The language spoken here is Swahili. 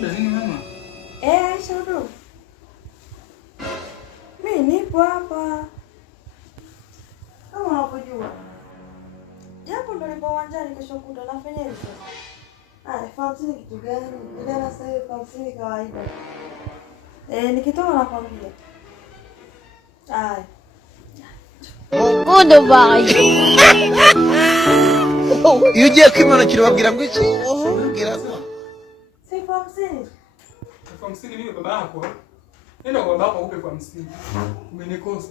Shida nini mama? Aisha ndo. Mimi nipo hapa. Kama unapojua. Japo ndo nipo uwanjani kesho kutwa nafanya hivyo. Famsini kitu gani? Ila na sasa famsini kawaida. Nikitoka nakwambia. Ukondo bayi. Yuje kimana kirababwira ngo iki? Ubwira ko. Si famsini. Famsini mimi baba yako. Nenda kwa baba upe famsini. Umenikosa.